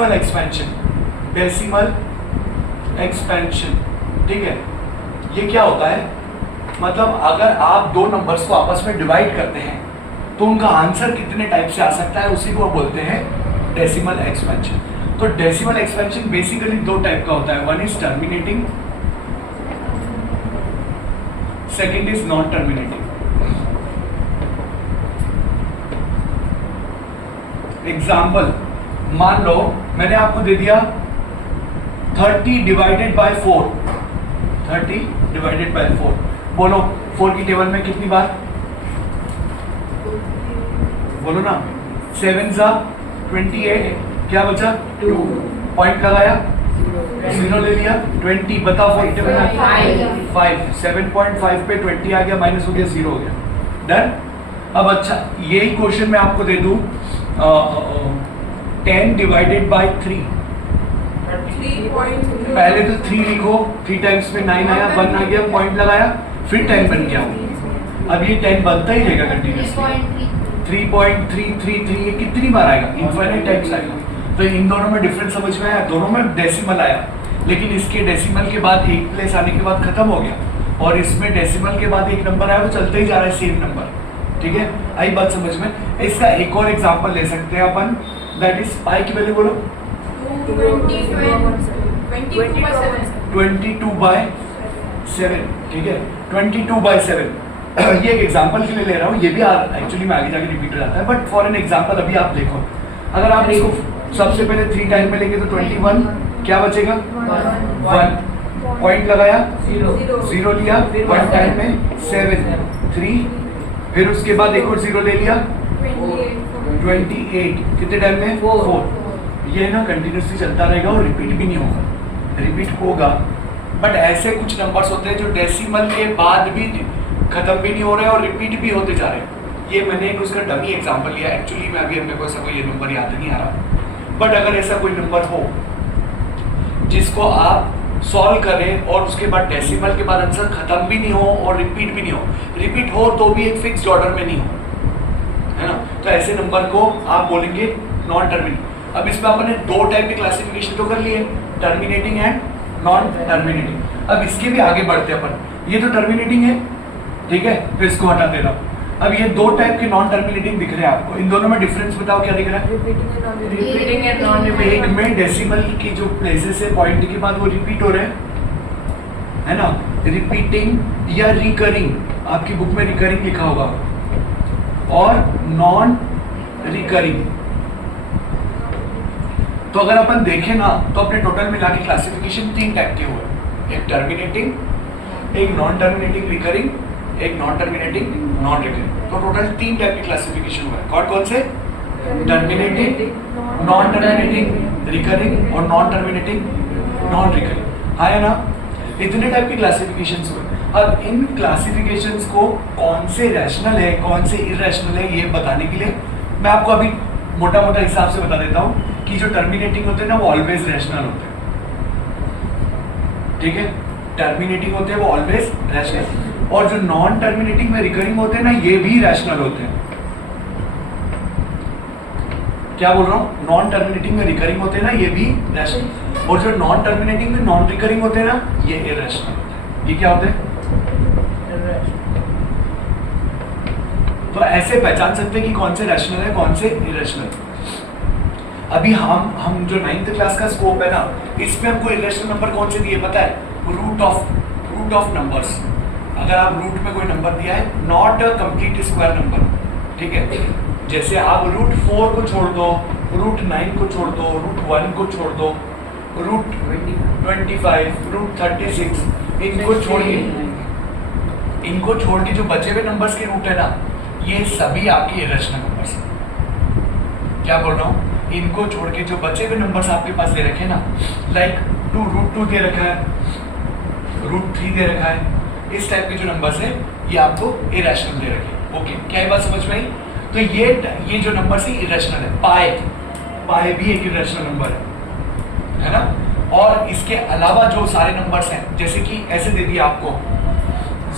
Decimal expansion, decimal expansion, ठीक है। ये क्या होता है, मतलब अगर आप दो नंबर्स को आपस में डिवाइड करते हैं तो उनका आंसर कितने टाइप से आ सकता है, उसी को बोलते हैं डेसिमल एक्सपेंशन। तो डेसिमल एक्सपेंशन बेसिकली दो टाइप का होता है, one is terminating, second is non terminating. Example, मान लो मैंने आपको दे दिया 30 डिवाइडेड बाय 4, 30 डिवाइडेड बाय 4, बोलो 4 की टेबल में कितनी बार, बोलो ना, 7 सा 28, क्या बचा 2, पॉइंट लगाया 0 ले लिया, 20 बताओ 4 टेबल में 5, 7.5 पे 20 आ गया, माइनस हो गया 0 हो गया, डन। अब अच्छा यही क्वेश्चन मैं आपको दे दूं 10 डिवाइडेड बाय 3, पहले तो 3 लिखो, 3 टाइम्स में 9 आया, 1 आ गया, पॉइंट लगाया, फिर 10 बन गया। अब ये 10 बनता ही रहेगा कंटिन्यूसली, 3.333 ये कितनी बार आएगा, इनफाइनाइट टाइम्स आएगा। तो इन दोनों में डिफरेंस समझ में आया, दोनों में डेसिमल आया, लेकिन इसके डेसिमल के बाद एक प्लेस आने के बाद खत्म हो गया, और इसमें डेसिमल के बाद एक नंबर आया वो चलते ही जा रहा है सेम नंबर, ठीक है। आई बात समझ में। इसका एक और एग्जांपल ले सकते हैं अपन, दैट इज पाई की वैल्यू बोलो 22/7, ठीक है, 22/7। ये एक एग्जांपल के लिए ले रहा हूँ, ये भी एक्चुअली में आगे जाके रिपीट हो जाता है, बट फॉर एन एग्जांपल अभी आप देखो, अगर आप इसको सबसे पहले 3 टाइम में लेंगे तो 21 क्या बचेगा 1, पॉइंट लगाया 0 लिया, 1 टाइम में 7, 3, फिर उसके बाद एक और 0 ले लिया 28, कितने टाइम में 4। ये ना कंटिन्यूसली चलता रहेगा और रिपीट भी नहीं होगा, रिपीट होगा, बट ऐसे कुछ नंबर्स होते हैं जो डेसिमल के बाद भी खत्म भी नहीं हो रहे और रिपीट भी होते जा रहे हैं। ये मैंने एक उसका डमी एग्जांपल लिया, एक्चुअली में अभी अपने को ऐसा कोई ये नंबर याद नहीं आ रहा, बट अगर ऐसा कोई नंबर हो जिसको आप सॉल्व करें और उसके बाद डेसिमल के बाद आंसर खत्म भी नहीं हो और रिपीट भी नहीं हो, रिपीट हो तो भी एक फिक्स्ड ऑर्डर में नहीं हो, है ना, तो ऐसे नंबर को आप बोलेंगे नॉन टर्मिनेटिंग। अब इसमें आपने दो टाइप की क्लासिफिकेशन तो कर लिए, टर्मिनेटिंग एंड नॉन टर्मिनेटिंग। अब इसके भी आगे बढ़ते अपन, ये तो टर्मिनेटिंग है, ठीक है, तो इसको हटा दे रहा हूँ। अब ये दो टाइप के नॉन टर्मिनेटिंग दिख रहे हैं आपको, इन दोनों में डिफरेंस बताओ क्या दिख रहा है, रिपीटिंग एंड नॉन रिपीटिंग। एक में डेसिमल की जो प्लेसेस है पॉइंट के बाद वो रिपीट हो रहे हैं, है ना, रिपीटिंग या रिकरिंग, आपकी बुक में रिकरिंग लिखा होगा, और नॉन रिकरिंग। तो अगर अपन देखें ना तो अपने टोटल मिला के क्लासिफिकेशन 3 टाइप के हुए, एक टर्मिनेटिंग, एक नॉन टर्मिनेटिंग रिकरिंग, एक नॉन टर्मिनेटिंग नॉन रिकरिंग। तो टोटल 3 टाइप की क्लासिफिकेशन हुआ है, कौन कौन से, टर्मिनेटिंग, नॉन टर्मिनेटिंग रिकरिंग और नॉन टर्मिनेटिंग नॉन रिकरिंग, है ना, इतने टाइप की क्लासिफिकेशंस हुए। अब इन क्लासिफिकेशंस को कौन से रैशनल है कौन से इरैशनल है ये बताने के लिए मैं आपको अभी मोटा मोटा हिसाब से बता देता हूँ कि जो टर्मिनेटिंग होते हैं ना वो ऑलवेज रैशनल होते हैं, ठीक है, टर्मिनेटिंग होते हैं वो ऑलवेज रैशनल, और जो नॉन टर्मिनेटिंग में रिकरिंग होते हैं ना ये भी रैशनल होते हैं। क्या बोल रहा हूँ, नॉन टर्मिनेटिंग में रिकरिंग होते हैं ना ये भी रैशनल, और जो नॉन टर्मिनेटिंग में नॉन रिकरिंग होते हैं ना ये इरैशनल होते हैं। ये क्या होते हैं, तो ऐसे पहचान सकते हैं कि कौन से रैशनल है कौन से इरैशनल। अभी हम जो 9th क्लास का स्कोप है ना, इसमें हमको इरैशनल नंबर कौन से दिए पता है, रूट ऑफ नंबर्स। अगर आप रूट में कोई नंबर दिया है, not a complete square number, ठीक है, जैसे आप रूट 4 को छोड़ दो, रूट 9 को छोड़ दो, रूट 1 को छोड़ दो, रूट 25, रूट 36, इनको छोड़ के जो बचे हुए नंबर्स के रूट है ना ये सभी आपके इरैशनल नंबर्स हैं। क्या बोल रहा हूँ, इनको छोड़ के जो बचे हुए नंबर्स आपके पास दे रखे हैं ना, लाइक रूट 2 दे रखा है, रूट 3 दे रखा है, इस टाइप के जो नंबर्स है ये आपको इरैशनल दे रखे हैं। ओके, क्या बात समझ में आई। तो ये जो नंबर है इरैशनल है। पाई भी एक इरैशनल नंबर है ना, और इसके अलावा जो सारे नंबर्स हैं जैसे कि ऐसे दे दिया आपको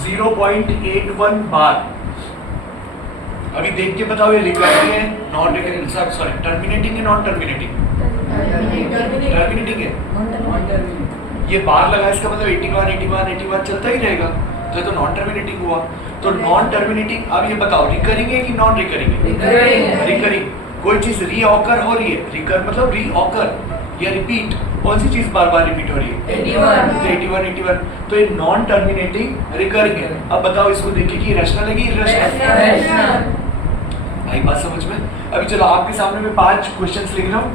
0.81 बार, अभी देख के बताओ ये रिकरिंग है नॉन रिकरिंग, सॉरी टर्मिनेटिंग है नॉन टर्मिनेटिंग, टर्मिनेटिंग है, ये बार लगा इसका मतलब 81 81 81 चलता ही रहेगा, तो ये तो नॉन टर्मिनेटिंग हुआ। तो नॉन टर्मिनेटिंग, अब ये बताओ रिकरिंग है कि नॉन रिकरिंग है? रिकरिंग। कोई चीज रीऑकर हो रही है, रिकर मतलब रीऑकर या रिपीट, कौन सी चीज बार बार रिपीट हो रही है? 81 81, तो ये नॉन टर्मिनेटिंग रिकरिंग है। अब बताओ इसको देखिए कि रैशनल है कि इरैशनल? आई बात समझ में? अभी चलो आपके सामने मैं 5 क्वेश्चंस लिख रहा हूँ,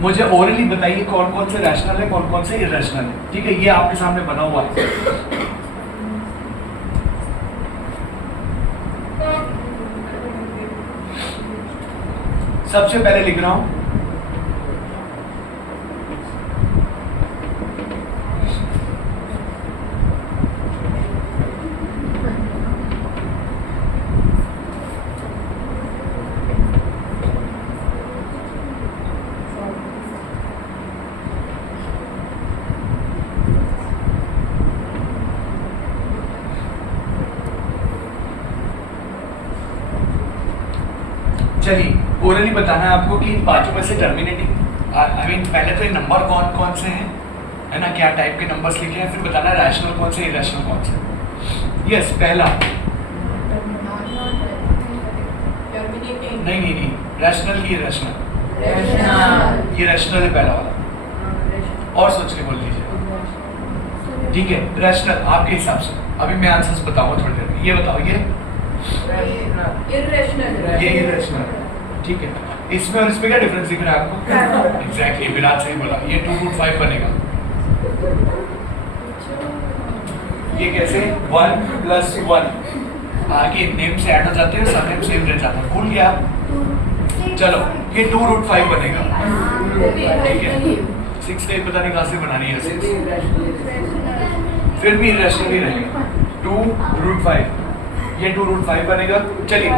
मुझे ओरली बताइए कौन कौन से रैशनल है, कौन कौन से इरैशनल है। ठीक है, ये आपके सामने बना हुआ है। सबसे पहले लिख रहा हूं चलिए ओरली बताना है आपको कि इन पांचों में से टर्मिनेटिंग आई मीन पहले तो ये नंबर कौन कौन से हैं, है ना, क्या टाइप के नंबर्स लिखे हैं, फिर बताना रैशनल कौन से इरैशनल कौन से। यस, पहला नहीं रैशनल की इरैशनल, ये रैशनल है पहला वाला, और सोच के बोल लीजिए। ठीक है, रैशनल आपके हिसाब से, अभी मैं आंसर्स बताऊंगा थोड़ी देर में। ये बताओ ये इरैशनल, ठीक है। इसमें और इसमें क्या डिफरेंस दिख रहा है आपको? एग्जैक्टली, विराट सही बोला, ये 2√5 बनेगा। ये कैसे 1 + 1 आगे नेम से ऐड हो जाते हैं, सरनेम सेम रह जाता है, भूल गया आप? चलो ये 2√5 बनेगा, ठीक है। 6 का पता नहीं कहाँ से बनानी है 6, फिर भी इरैशनल ही रहेगा। 2√5, ये 2√5 बनेगा। चलिए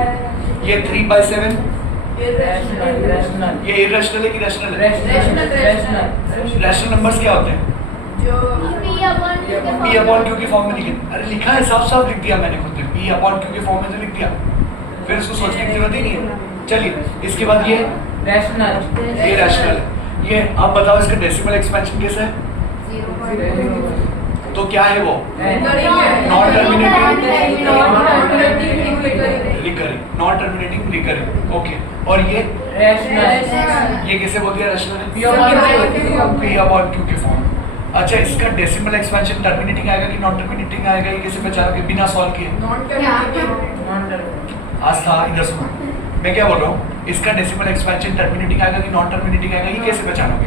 ये 3/7, ये इरैशनल है कि रैशनल है? रैशनल नंबर्स क्या होते हैं? P/Q के फॉर्म में लिखे, अरे लिखा है, साफ साफ लिख दिया मैंने खुद ने, P/Q के फॉर्म में से लिख दिया, फिर इसको सोचने की जरूरत ही नहीं है। चलिए इसके बाद ये रैशनल, ये रैशनल है। ये अब बताओ इसका डेसिमल एक्सपेंशन कैसा है? तो क्या है वो? Non terminating recurring, non terminating recurring, okay. और ये रैशनल, ये कैसे बोल दिया रैशनल है? P/Q के फॉर्म। अच्छा, इसका डेसिमल एक्सपेंशन टर्मिनेटिंग आएगा कि नॉन टर्मिनेटिंग आएगा, ये कैसे पहचानोगे बिना सॉल्व किए? आस्था इधर सुनो, मैं क्या बोल रहा हूँ, इसका डेसिमल एक्सपेंशन टर्मिनेटिंग आएगा कि नॉन टर्मिनेटिंग आएगा, ये कैसे पहचानोगे?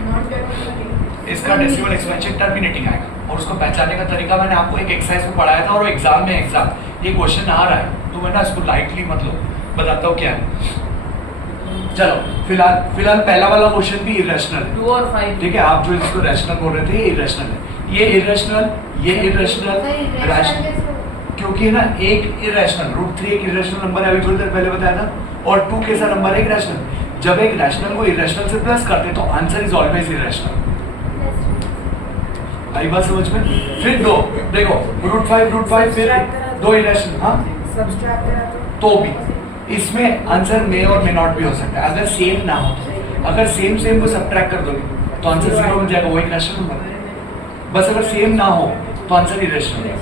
इसका डेसिमल एक्सपेंशन टर्मिनेटिंग आएगा, और उसको पहचानने का तरीका मैंने आपको एक एक्सरसाइज में पढ़ाया था, और एग्जाम में ये क्वेश्चन आ रहा है, तो मैं ना इसको लाइटली मतलब बताता हूँ क्या है। चलो फिलहाल पहला वाला क्वेश्चन भी इरैशनल है, 2 और 5, ठीक है। आप जो इसको रैशनल बोल रहे थे, ये इरैशनल है, ये इरैशनल, ये इरैशनल, रैशनल, क्योंकि ना एक इरैशनल √3 एक इरैशनल नंबर है, अभी थोड़ी देर पहले बताया ना, और 2 कैसा नंबर है? एक रैशनल। जब एक रैशनल को इरैशनल से प्लस करते तो आंसर इज ऑलवेज इरैशनल। आई बात समझ में? फिर दो देखो, √5 फिर 2 इरैशनल, हाँ तो भी इसमें आंसर मे और मे नॉट भी हो सकता है, अगर सेम ना हो। अगर सेम को सब्ट्रैक्ट कर दोगे तो आंसर 0 बन जाएगा, वो एक रैशनल नंबर। बस अगर सेम ना हो तो आंसर इरैशनल है,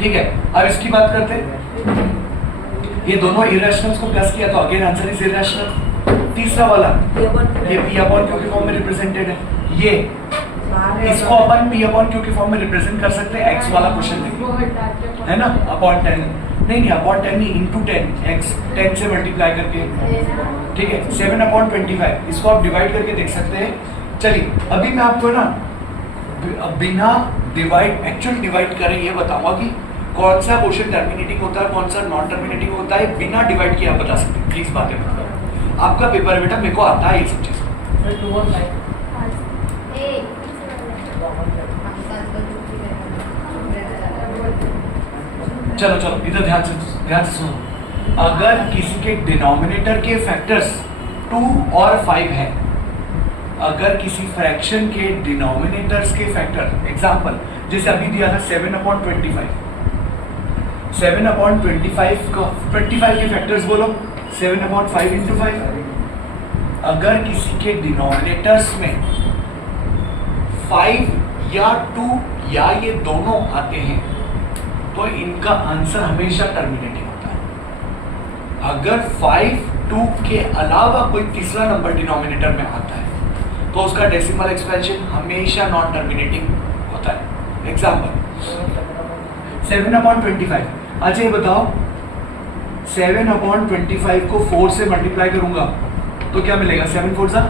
ठीक है। अब इसकी बात करते हैं, ये दोनों इरैशनल्स को प्लस किया तो अगेन आंसर इज इरैशनल। तीसरा वाला ये P/Q के फॉर्म में रिप्रेजेंटेड है, ये इसको अपन P/Q के फॉर्म में रिप्रेजेंट कर सकते हैं, x वाला क्वेश्चन देखिए, है ना, अपॉन 10 नहीं अपॉन 10 नहीं, इंटू 10, x 10 से मल्टीप्लाई करके, ठीक है। 7/25 इसको आप डिवाइड करके देख सकते हैं। चलिए अभी मैं आपको ना बिना एक्चुअल डिवाइड करें ये बताऊंगा कि कौन सा क्वेश्चन टर्मिनेटिंग होता है, कौन सा नॉन टर्मिनेटिंग होता है, बिना डिवाइड किए आप बता सकते हैं। प्लीज बातें मत करो, आपका पेपर है बेटा, मेरे को आता है ये सब चीज। चलो इधर ध्यान से सुनो। अगर किसी के डिनोमिनेटर के फैक्टर्स 2 और 5 है, अगर किसी फ्रैक्शन के डिनोमिनेटर्स के फैक्टर, एग्जांपल जैसे अभी दिया था 7/25, 7/25 को 25 के फैक्टर्स बोलो, 7/5 × 5। अगर किसी के डिनोमिनेटर्स में 5 या 2 या ये दोनों आते हैं तो इनका आंसर हमेशा टर्मिनेटिंग होता है। अगर 5 2 के अलावा कोई तीसरा नंबर डिनोमिनेटर में आता है तो उसका डेसिमल एक्सपेंशन हमेशा नॉन टर्मिनेटिंग होता है। एग्जाम्पल 7/25। अच्छा ये बताओ 7/25 को 4 से मल्टीप्लाई करूंगा तो क्या मिलेगा? 7 4 सा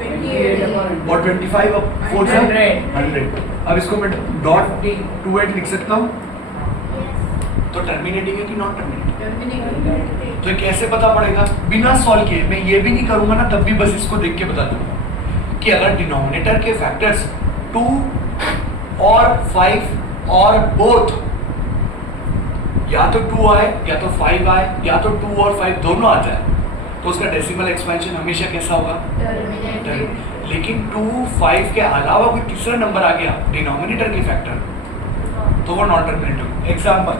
28 और 25 अब 4 सा 100। 100। अब इसको मैं डॉट 28 लिख सकता हूँ तो टर्मिनेटिंग है कि नॉन टर्मिनेटिंग? तो ये कैसे पता पड़ेगा? बिना सॉल्व किए। मैं ये भी नहीं करूंगा ना तब भी बस इसको देख के बता दूंगा कि अगर डिनोमिनेटर के फैक्टर्स 2 और 5 और बोथ या तो 2 आए या तो 5 आए या तो 2 और 5 दोनों आ जाए तो उसका डेसिमल एक्सपेंशन हमेशा कैसा होगा? लेकिन 2 5 के अलावा कोई तीसरा नंबर आ गया डिनोमिनेटर के फैक्टर तो वो non terminative. Example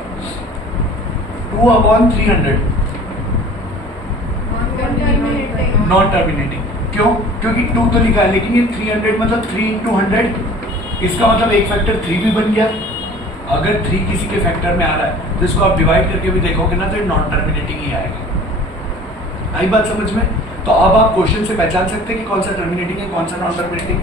2/300 non terminating. क्यों? क्योंकि 2 तो लिखा है लेकिन ये 300 मतलब 3 × 100 इसका मतलब एक फैक्टर 3 भी बन गया। अगर 3 किसी के फैक्टर में आ रहा है तो इसको आप डिवाइड करके भी देखोगे ना तो ये नॉन टर्मिनेटिंग ही आएगा। आई बात समझ में? तो अब आप क्वेश्चन से पहचान सकते हैं कि कौन सा टर्मिनेटिंग है कौन सा नॉन टर्मिनेटिंग।